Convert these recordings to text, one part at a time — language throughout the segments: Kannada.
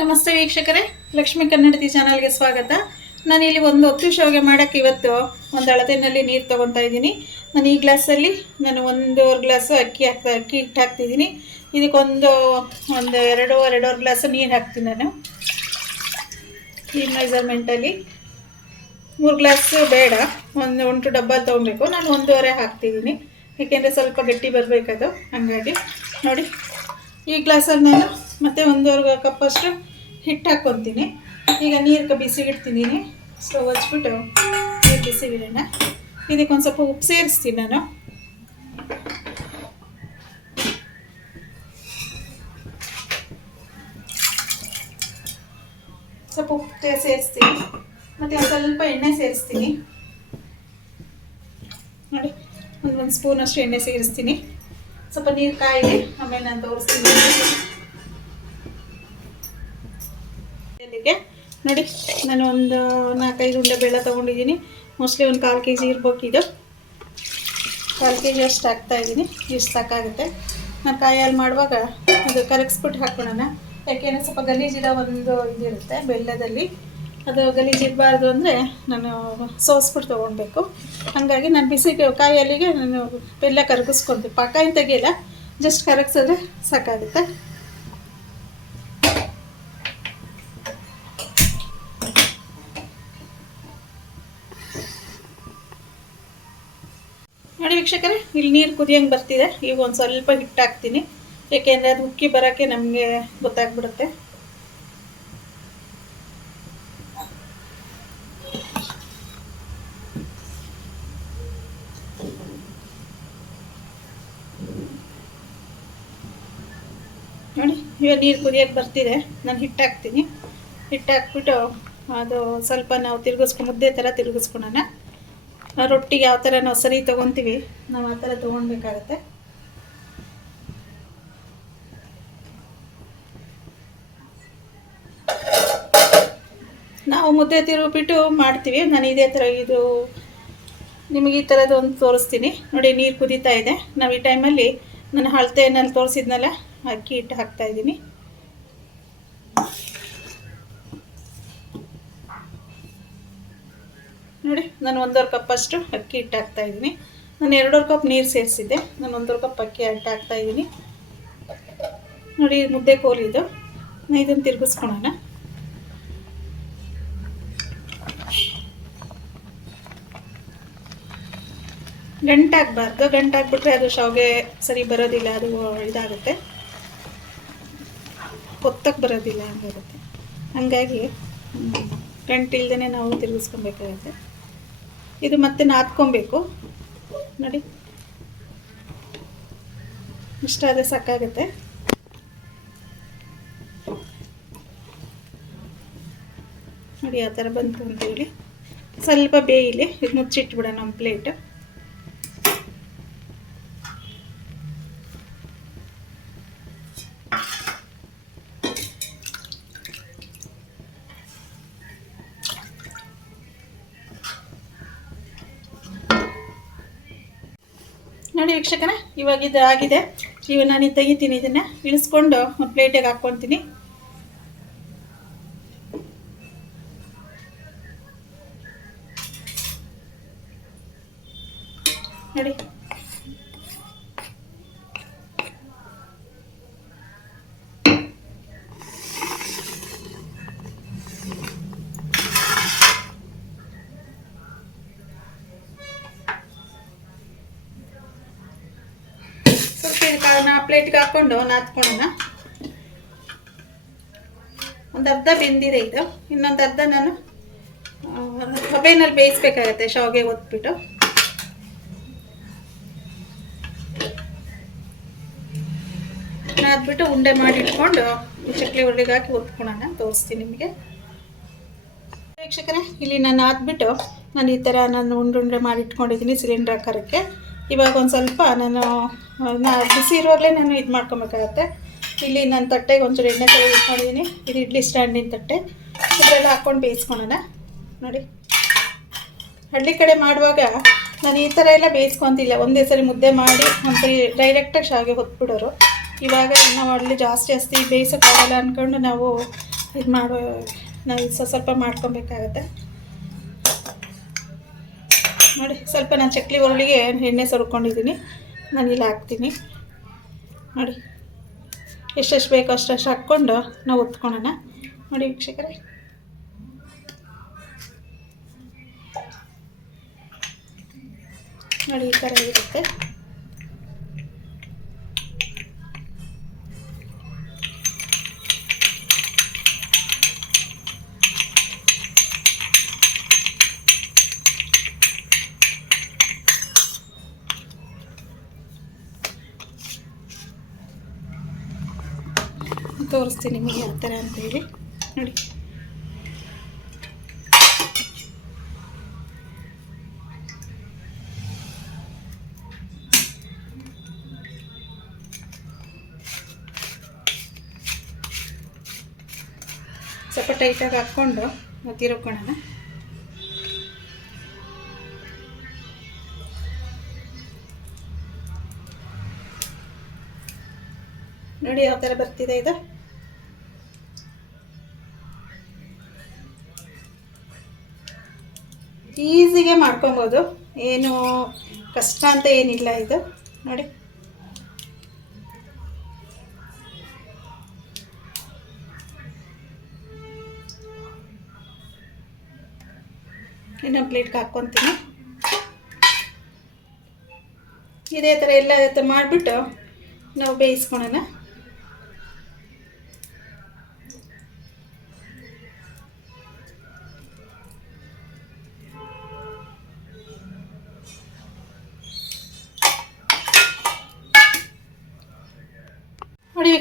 ನಮಸ್ತೆ ವೀಕ್ಷಕರೇ, ಲಕ್ಷ್ಮೀ ಕನ್ನಡತಿ ಚಾನಲ್ಗೆ ಸ್ವಾಗತ. ನಾನು ಇಲ್ಲಿ ಒಂದು ಹೊತ್ತು ಶಾವಿಗೆ ಮಾಡೋಕ್ಕೆ ಇವತ್ತು ಒಂದು ಅಳತೆಯಲ್ಲಿ ನೀರು ತೊಗೊತಾ ಇದ್ದೀನಿ. ನಾನು ಈ ಗ್ಲಾಸಲ್ಲಿ ನಾನು ಒಂದೂವರೆ ಗ್ಲಾಸು ಅಕ್ಕಿ ಹಾಕ್ತಾ, ಅಕ್ಕಿ ಹಿಟ್ಟು ಹಾಕ್ತಿದ್ದೀನಿ. ಇದಕ್ಕೊಂದು ಒಂದು ಎರಡು ಎರಡೂವರೆ ಗ್ಲಾಸು ನೀರು ಹಾಕ್ತೀನಿ ನಾನು. ಈ ಮೆಜರ್ಮೆಂಟಲ್ಲಿ ಮೂರು ಗ್ಲಾಸು ಬೇಡ, ಒಂದು ಒಂಟು ಡಬ್ಬ ತೊಗೊಬೇಕು. ನಾನು ಒಂದೂವರೆ ಹಾಕ್ತಿದ್ದೀನಿ. ಏಕೆಂದರೆ ಸ್ವಲ್ಪ ಗಟ್ಟಿ ಬರಬೇಕದು, ಹಾಗಾಗಿ. ನೋಡಿ. ಈ ಗ್ಲಾಸಲ್ಲಿ ನಾನು ಮತ್ತೆ ಒಂದೂವರೆ ಕಪ್ಪಷ್ಟು ಹಿಟ್ಟು ಹಾಕ್ಕೊತೀನಿ. ಈಗ ನೀರು ಬಿಸಿಗಿಡ್ತಿದ್ದೀನಿ. ಸ್ಟವ್ ಹಚ್ಬಿಟ್ಟು ನೀರು ಬಿಸಿಗಿಡೋಣ. ಇದಕ್ಕೆ ಒಂದು ಸ್ವಲ್ಪ ಉಪ್ಪು ಸೇರಿಸ್ತೀನಿ ನಾನು. ಸ್ವಲ್ಪ ಉಪ್ಪು ಸೇರಿಸ್ತೀನಿ. ಮತ್ತು ಒಂದು ಸ್ವಲ್ಪ ಎಣ್ಣೆ ಸೇರಿಸ್ತೀನಿ. ನೋಡಿ, ಒಂದು ಒಂದು ಸ್ಪೂನಷ್ಟು ಎಣ್ಣೆ ಸೇರಿಸ್ತೀನಿ. ಸ್ವಲ್ಪ ನೀರು ಕಾಯಿಲಿ ಆಮೇಲೆ ನಾನು ತೋರಿಸ್ತೀನಿ. ಇಲ್ಲಿಗೆ ನೋಡಿ, ನಾನು ಒಂದು ನಾಲ್ಕೈದು ಉಂಡೆ ಬೆಲ್ಲ ತೊಗೊಂಡಿದ್ದೀನಿ. ಮೋಸ್ಟ್ಲಿ ಒಂದು ಕಾಲು ಕೆ ಜಿ ಇರ್ಬೇಕು ಇದು. ಕಾಲು ಕೆ ಜಿ ಅಷ್ಟು ಹಾಕ್ತಾ ಇದ್ದೀನಿ. ಇಷ್ಟು ಸಾಕಾಗುತ್ತೆ. ನಾನು ಕಾಯಿ ಹಾಲು ಮಾಡುವಾಗ ಇದು ಕರಗಿಸ್ಬಿಟ್ಟು ಹಾಕೋಣ ಯಾಕೆಂದರೆ ಸ್ವಲ್ಪ ಗಲೀಜಿರೋ ಒಂದು ಇದಿರುತ್ತೆ ಬೆಲ್ಲದಲ್ಲಿ. ಅದು ಗಲೀಜು ಇರಬಾರ್ದು ಅಂದರೆ ನಾನು ಸೋಸ್ಬಿಟ್ಟು ತೊಗೊಳ್ಬೇಕು ಹಾಗಾಗಿ ನಾನು ಬಿಸಿ ಕಾಯಿ ಹಾಲಿಗೆ ನಾನು ಬೆಲ್ಲ ಕರಗಿಸ್ಕೊಳ್ತೀನಿ ಪಾಕ ಏನು ತೆಗಿಯಲ್ಲ ಜಸ್ಟ್ ಕರಗಿಸಿದ್ರೆ ಸಾಕಾಗುತ್ತೆ. ನೋಡಿ ವೀಕ್ಷಕರೇ, ಇಲ್ಲಿ ನೀರು ಕುದಿಯಂಗೆ ಬರ್ತಿದೆ. ಈಗ ಒಂದು ಸ್ವಲ್ಪ ಹಿಟ್ಟು ಹಾಕ್ತೀನಿ ಏಕೆಂದರೆ ಅದು ಉಕ್ಕಿ ಬರೋಕ್ಕೆ ನಮಗೆ ಗೊತ್ತಾಗ್ಬಿಡುತ್ತೆ. ನೋಡಿ, ಇವಾಗ ನೀರು ಕುದಿಯೋಕ್ಕೆ ಬರ್ತಿದೆ. ನಾನು ಹಿಟ್ಟಾಕ್ತೀನಿ ಹಿಟ್ಟಾಕ್ಬಿಟ್ಟು ಅದು ಸ್ವಲ್ಪ ನಾವು ತಿರುಗಿಸ್ಕೊ, ಮುದ್ದೆ ಥರ ತಿರುಗಿಸ್ಕೊಳೋಣ. ರೊಟ್ಟಿಗೆ ಯಾವ ಥರ ನಾವು ಸರಿ ತೊಗೊತೀವಿ, ನಾವು ಆ ಥರ ತೊಗೊಳ್ಬೇಕಾಗತ್ತೆ ನಾವು ಮುದ್ದೆ ತಿರುಗಿಬಿಟ್ಟು ಮಾಡ್ತೀವಿ. ನಾನು ಇದೇ ಥರ ಇದು, ನಿಮಗೆ ಈ ಥರದ್ದು ಒಂದು ತೋರಿಸ್ತೀನಿ. ನೋಡಿ, ನೀರು ಕುದೀತಾ ಇದೆ. ನಾವು ಈ ಟೈಮಲ್ಲಿ ನಾನು ಅಳತೆಯನ್ನಲ್ಲಿ ತೋರಿಸಿದ್ನಲ್ಲ ಅಕ್ಕಿ ಹಿಟ್ಟು ಹಾಕ್ತಾ ಇದ್ದೀನಿ. ನೋಡಿ, ನಾನು ಒಂದೂವರೆ ಕಪ್ಪಷ್ಟು ಅಕ್ಕಿ ಹಿಟ್ಟು ಹಾಕ್ತಾ ಇದ್ದೀನಿ. ನಾನು ಎರಡೂವರೆ ಕಪ್ ನೀರು ಸೇರಿಸಿದ್ದೆ. ನಾನು ಒಂದೂವರೆ ಕಪ್ ಅಕ್ಕಿ ಹಿಟ್ಟು ಹಾಕ್ತಾ ಇದ್ದೀನಿ. ನೋಡಿ, ಮುದ್ದೆ ಕೋಲಿ ಇದು. ನಾನು ಇದನ್ನು ತಿರುಗಿಸ್ಕೊಳೋಣ. ಗಂಟಾಗಬಾರ್ದು. ಗಂಟಾಗ್ಬಿಟ್ರೆ ಅದು ಶಾವಿಗೆ ಸರಿ ಬರೋದಿಲ್ಲ, ಅದು ಇದಾಗುತ್ತೆ. ಹೊತ್ತಕ್ಕೆ ಬರೋದಿಲ್ಲ ಹಂಗಾಗುತ್ತೆ ಹಾಗಾಗಿ ಗಂಟಿಲ್ದೇ ನಾವು ತಿರುಗಿಸ್ಕೊಬೇಕಾಗುತ್ತೆ. ಇದು ಮತ್ತೆ ನಾದ್ಕೊಬೇಕು. ನೋಡಿ. ಇಷ್ಟಾದರೆ ಸಾಕಾಗುತ್ತೆ. ನೋಡಿ, ಆ ಥರ ಬಂತು ಅಂತೇಳಿ ಸ್ವಲ್ಪ ಬೇಯಿಲಿ ಇದು ಮುಚ್ಚಿಟ್ಬಿಡೋಣ ನಮ್ಮ ಪ್ಲೇಟ್. ನೋಡಿ ವೀಕ್ಷಕನ ಇವಾಗ ಇದು ಆಗಿದೆ. ಇವಾಗ ನಾನು ತೆಗಿತೀನಿ ಇದನ್ನ ಇಳಿಸ್ಕೊಂಡು ಒಂದು ಪ್ಲೇಟಿಗೆ ಹಾಕ್ಕೊತೀನಿ ನೋಡಿ ಸ್ವಲ್ಪ ಇದಕ್ಕೆ ಪ್ಲೇಟ್ಗೆ ಹಾಕ್ಕೊಂಡು ನಾದ್ಕೊಳ್ಳೋಣ ಒಂದು ಅರ್ಧ ಬೆಂದಿದೆ ಇದು. ಇನ್ನೊಂದು ಅರ್ಧ ನಾನು ಹಬೆನಲ್ಲಿ ಬೇಯಿಸ್ಬೇಕಾಗತ್ತೆ, ಶಾವಿಗೆ ಒತ್ಬಿಟ್ಟು. ನಾದ್ಬಿಟ್ಟು ಉಂಡೆ ಮಾಡಿ ಇಟ್ಕೊಂಡು ಚಕ್ಲಿ ಉರುಳಿಗೆ ಹಾಕಿ ಒತ್ಕೊಳ್ಳೋಣ, ತೋರಿಸ್ತೀನಿ ನಿಮಗೆ. ಪ್ರೇಕ್ಷಕರೇ ಇಲ್ಲಿ ನಾನು ಆದ್ಬಿಟ್ಟು ನಾನು ಈ ಥರ ನಾನು ಉಂಡುಂಡೆ ಉಂಡೆ ಮಾಡಿ ಇಟ್ಕೊಂಡಿದ್ದೀನಿ ಸಿಲಿಂಡರ್ ಆಕಾರಕ್ಕೆ ಇವಾಗ ಒಂದು ಸ್ವಲ್ಪ ನಾನು ನಾ ಬಿಸಿ ಇರುವಾಗಲೇ ನಾನು ಇದು ಮಾಡ್ಕೊಬೇಕಾಗತ್ತೆ. ಇಲ್ಲಿ ನಾನು ತಟ್ಟೆಗೆ ಒಂಚೂರು ಎಣ್ಣೆ ಥರ ಇಟ್ಕೊಂಡಿದ್ದೀನಿ ಇದು ಇಡ್ಲಿ ಸ್ಟ್ಯಾಂಡಿನ ತಟ್ಟೆ. ಇದರೆಲ್ಲ ಹಾಕ್ಕೊಂಡು ಬೇಯಿಸ್ಕೊಳೋಣ ನೋಡಿ. ಹಳ್ಳಿ ಕಡೆ ಮಾಡುವಾಗ ನಾನು ಈ ಥರ ಎಲ್ಲ ಬೇಯಿಸ್ಕೊತಿಲ್ಲ. ಒಂದೇ ಸರಿ ಮುದ್ದೆ ಮಾಡಿ ಒಂದ್ಸರಿ ಡೈರೆಕ್ಟಾಗಿ ಶಾವಿಗೆ ಹೊತ್ಬಿಡೋರು. ಇವಾಗ ನಾವು ಅಲ್ಲಿ ಜಾಸ್ತಿ ಜಾಸ್ತಿ ಬೇಯಿಸೋಕ್ಕಾಗಲ್ಲ ಅಂದ್ಕೊಂಡು ನಾವು ಇದು ಮಾಡೋ, ನಾವು ಸ್ವಲ್ಪ ಮಾಡ್ಕೊಬೇಕಾಗತ್ತೆ. ನೋಡಿ, ಸ್ವಲ್ಪ ನಾನು ಚಕ್ಲಿ ಒರಳಿಗೆ ಎಣ್ಣೆ ಸುರ್ಕೊಂಡಿದ್ದೀನಿ. ನಾನು ಇಲ್ಲಿ ಹಾಕ್ತೀನಿ. ನೋಡಿ, ಎಷ್ಟೆಷ್ಟು ಬೇಕೋ ಅಷ್ಟೆಷ್ಟು ಹಾಕ್ಕೊಂಡು ನಾವು ಒತ್ಕೊಳ್ಳೋಣ ನೋಡಿ ವೀಕ್ಷಕರೇ. ನೋಡಿ ಈ ಥರ ಇರುತ್ತೆ. ತೋರಿಸ್ತೀನಿ ನಿಮಗೆ ಯಾವ ಥರ ಅಂತೇಳಿ ನೋಡಿ. ಸ್ವಲ್ಪ ಟೈಟಾಗಿ ಹಾಕ್ಕೊಂಡು ಮತ್ತಿರೋಕೋಣ ನೋಡಿ ಯಾವ ಥರ ಬರ್ತಿದೆ ಇದು. ಈಸಿಗೆ ಮಾಡ್ಕೊಬೋದು. ಏನು ಕಷ್ಟ ಅಂತ ಏನಿಲ್ಲ ಇದು. ನೋಡಿ. ಇನ್ನೊಂದು ಪ್ಲೇಟ್ಗೆ ಹಾಕ್ಕೊತೀನಿ. ಇದೇ ಥರ ಎಲ್ಲ ಮಾಡಿಬಿಟ್ಟು ನಾವು ಬೇಯಿಸ್ಕೊಳೋಣ.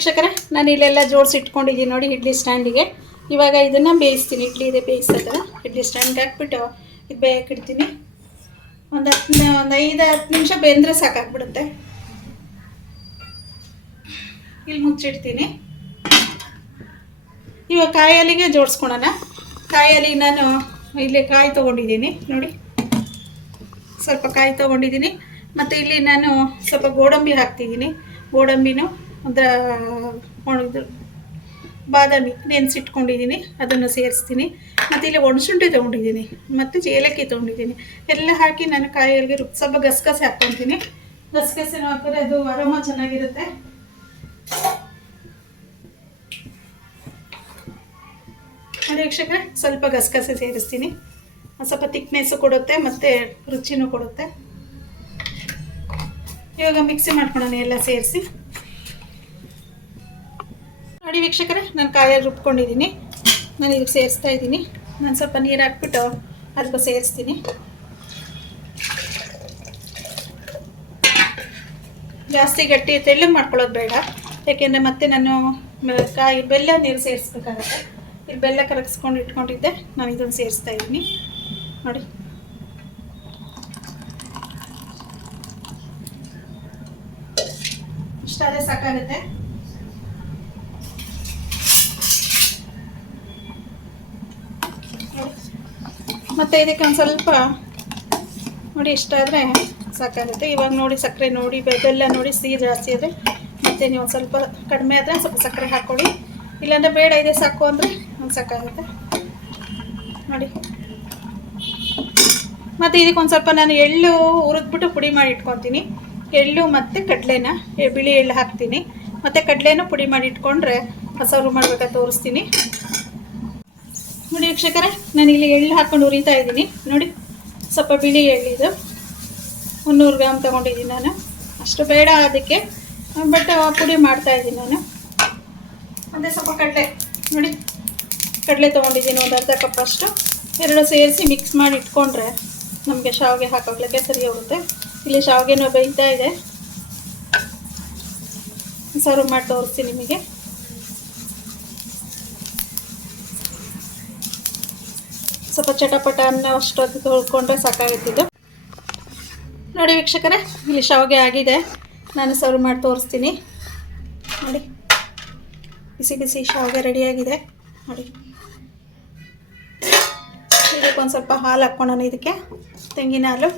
ವೀಕ್ಷಕರೇ, ನಾನು ಇಲ್ಲೆಲ್ಲ ಜೋಡಿಸಿ ಇಟ್ಕೊಂಡಿದ್ದೀನಿ ನೋಡಿ ಇಡ್ಲಿ ಸ್ಟ್ಯಾಂಡಿಗೆ. ಇವಾಗ ಇದನ್ನು ಬೇಯಿಸ್ತೀನಿ. ಇಡ್ಲಿ ಇದೆ ಬೇಯಿಸೋದಲ್ಲ ಇಡ್ಲಿ ಸ್ಟ್ಯಾಂಡ್ಗೆ ಹಾಕ್ಬಿಟ್ಟು ಇದು ಬೇಯಕ್ಕಿಡ್ತೀನಿ ಒಂದು ಹತ್ತು ಒಂದು ಐದು ಹತ್ತು ನಿಮಿಷ ಬೆಂದರೆ ಸಾಕಾಗ್ಬಿಡುತ್ತೆ. ಇಲ್ಲಿ ಮುಚ್ಚಿಡ್ತೀನಿ. ಇವಾಗ ಕಾಯಲಿಗೆ ಜೋಡಿಸ್ಕೊಳೋಣ. ಕಾಯಲ್ಲಿ ನಾನು ಇಲ್ಲಿ ಕಾಯಿ ತೊಗೊಂಡಿದ್ದೀನಿ. ನೋಡಿ. ಸ್ವಲ್ಪ ಕಾಯಿ ತೊಗೊಂಡಿದ್ದೀನಿ. ಮತ್ತು ಇಲ್ಲಿ ನಾನು ಸ್ವಲ್ಪ ಗೋಡಂಬಿ ಹಾಕ್ತಿದ್ದೀನಿ. ಗೋಡಂಬಿನೂ ಒಂಥರ ಒಣಗಿದ್ರು ಬಾದಾಮಿ ನೆನೆಸಿಟ್ಕೊಂಡಿದ್ದೀನಿ, ಅದನ್ನು ಸೇರಿಸ್ತೀನಿ. ಮತ್ತು ಇಲ್ಲಿ ಒಣಶುಂಠಿ ತೊಗೊಂಡಿದ್ದೀನಿ, ಮತ್ತು ಏಲಕ್ಕಿ ತೊಗೊಂಡಿದ್ದೀನಿ. ಎಲ್ಲ ಹಾಕಿ ನಾನು ಕಾಯಿಗೆ ರುಬ್ ಸ್ವಲ್ಪ ಗಸಗಸೆ ಹಾಕ್ಕೊತೀನಿ. ಗಸಗಸೆನೂ ಹಾಕಿದ್ರೆ ಅದು ಆರಾಮ ಚೆನ್ನಾಗಿರುತ್ತೆ. ನೋಡಿ ಸ್ವಲ್ಪ ಗಸಗಸೆ ಸೇರಿಸ್ತೀನಿ. ಸ್ವಲ್ಪ ತಿಕ್ನೆಸ್ಸು ಕೊಡುತ್ತೆ, ಮತ್ತು ರುಚಿನೂ ಕೊಡುತ್ತೆ. ಇವಾಗ ಮಿಕ್ಸಿ ಮಾಡ್ಕೊಳ್ಳೋಣ, ಎಲ್ಲ ಸೇರಿಸಿ. ನೋಡಿ ವೀಕ್ಷಕರೇ, ನಾನು ಕಾಯಲ್ಲಿ ರುಬ್ಕೊಂಡಿದ್ದೀನಿ ನಾನು ಇದಕ್ಕೆ ಸೇರಿಸ್ತಾ ಇದ್ದೀನಿ ನಾನು ಸ್ವಲ್ಪ ನೀರು ಹಾಕ್ಬಿಟ್ಟು ಅದಕ್ಕೆ ಸೇರಿಸ್ತೀನಿ. ಜಾಸ್ತಿ ಗಟ್ಟಿ ತೆಳ್ಳಗೆ ಮಾಡ್ಕೊಳ್ಳೋದು ಬೇಡ. ಯಾಕೆಂದರೆ ಮತ್ತೆ ನಾನು ಕಾಯಿ ಬೆಲ್ಲ ನೀರು ಸೇರಿಸ್ಬೇಕಾಗತ್ತೆ. ಇಲ್ಲಿ ಬೆಲ್ಲ ಕರಗಿಸ್ಕೊಂಡು ಇಟ್ಕೊಂಡಿದ್ದೆ, ನಾನು ಇದನ್ನು ಸೇರಿಸ್ತಾ ಇದ್ದೀನಿ ನೋಡಿ. ಇಷ್ಟಾದರೆ ಸಾಕಾಗುತ್ತೆ. ಮತ್ತು ಇದಕ್ಕೆ ಒಂದು ಸ್ವಲ್ಪ ನೋಡಿ ಇಷ್ಟಾದರೆ ಸಾಕಾಗುತ್ತೆ. ಇವಾಗ ನೋಡಿ ಸಕ್ಕರೆ ನೋಡಿ, ಬೆಲ್ಲ ನೋಡಿ ಸಿಹಿ ಜಾಸ್ತಿ ಆದರೆ ಮತ್ತೆ ನೀವು ಒಂದು ಸ್ವಲ್ಪ ಕಡಿಮೆ ಆದರೆ ಸ್ವಲ್ಪ ಸಕ್ಕರೆ ಹಾಕ್ಕೊಳ್ಳಿ ಇಲ್ಲಾಂದರೆ ಬೇಡ, ಇದೆ ಸಾಕು ಅಂದರೆ ಒಂದು ಸಾಕಾಗುತ್ತೆ. ನೋಡಿ. ಮತ್ತು ಇದಕ್ಕೆ ಒಂದು ಸ್ವಲ್ಪ ನಾನು ಎಳ್ಳು ಹುರಿದ್ಬಿಟ್ಟು ಪುಡಿ ಮಾಡಿ ಇಟ್ಕೊತೀನಿ. ಎಳ್ಳು ಮತ್ತು ಕಡಲೆನ ಬಿಳಿ ಎಳ್ಳು ಹಾಕ್ತೀನಿ. ಮತ್ತು ಕಡಲೆನೂ ಪುಡಿ ಮಾಡಿ ಇಟ್ಕೊಂಡ್ರೆ ಸರ್ವ್ ಮಾಡ್ಬೇಕಾದ್ರೆ ತೋರಿಸ್ತೀನಿ. ನೋಡಿ ವೀಕ್ಷಕರೇ, ನಾನು ಇಲ್ಲಿ ಎಳ್ಳು ಹಾಕೊಂಡು ಉರಿತಾ ಇದ್ದೀನಿ. ನೋಡಿ, ಸ್ವಲ್ಪ ಬಿಳಿ ಎಳ್ಳಿದು ಮುನ್ನೂರು ಗ್ರಾಮ್ ತೊಗೊಂಡಿದ್ದೀನಿ ನಾನು. ಅಷ್ಟು ಬೇಡ ಅದಕ್ಕೆ, ಬಟ್ ಪುಡಿ ಮಾಡ್ತಾ ಇದ್ದೀನಿ ನಾನು. ಮತ್ತೆ ಸ್ವಲ್ಪ ಕಡಲೆ. ನೋಡಿ, ಕಡಲೆ ತೊಗೊಂಡಿದ್ದೀನಿ ಒಂದು ಅರ್ಧ ಕಪ್ ಅಷ್ಟು. ಎರಡು ಸೇರಿಸಿ ಮಿಕ್ಸ್ ಮಾಡಿ ಇಟ್ಕೊಂಡ್ರೆ ನಮಗೆ ಶಾವಿಗೆ ಹಾಕೋಗ್ಲಿಕ್ಕೆ ಸರಿ ಹೋಗುತ್ತೆ. ಇಲ್ಲಿ ಶಾವಿಗೆನೂ ಬೇಯ್ತಾ ಇದೆ. ಸರ್ವ್ ಮಾಡಿ ತೋರಿಸ್ತೀನಿ ನಿಮಗೆ. ಸ್ವಲ್ಪ ಚಟಪಟ ಅನ್ನ ಅಷ್ಟೊತ್ತು ತೊಳ್ಕೊಂಡ್ರೆ ಸಾಕಾಗುತ್ತಿದ್ದು. ನೋಡಿ ವೀಕ್ಷಕರೇ, ಇಲ್ಲಿ ಶಾವಿಗೆ ಆಗಿದೆ. ನಾನು ಸರ್ವ್ ಮಾಡಿ ತೋರಿಸ್ತೀನಿ. ನೋಡಿ, ಬಿಸಿ ಬಿಸಿ ಶಾವಿಗೆ ರೆಡಿಯಾಗಿದೆ ನೋಡಿ. ಇದಕ್ಕೊಂದು ಸ್ವಲ್ಪ ಹಾಲು ಹಾಕ್ಕೊಳ್ಳೋಣ ಇದಕ್ಕೆ. ತೆಂಗಿನ ಹಾಲು.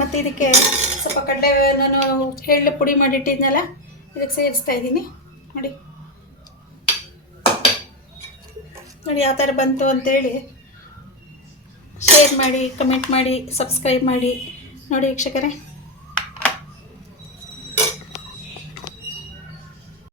ಮತ್ತು ಇದಕ್ಕೆ ಸ್ವಲ್ಪ ಕಡಲೆ ನಾನು ಎಳ್ಳು ಪುಡಿ ಮಾಡಿಟ್ಟಿದ್ನಲ್ಲ ಇದಕ್ಕೆ ಸೇರಿಸ್ತಾ ಇದ್ದೀನಿ. ನೋಡಿ. ನೋಡಿ ಯಾವ ಥರ ಬಂತು ಅಂತೇಳಿ. ಶೇರ್ ಮಾಡಿ ಕಮೆಂಟ್ ಮಾಡಿ ಸಬ್ಸ್ಕ್ರೈಬ್ ಮಾಡಿ. ನೋಡಿ ವೀಕ್ಷಕರೇ.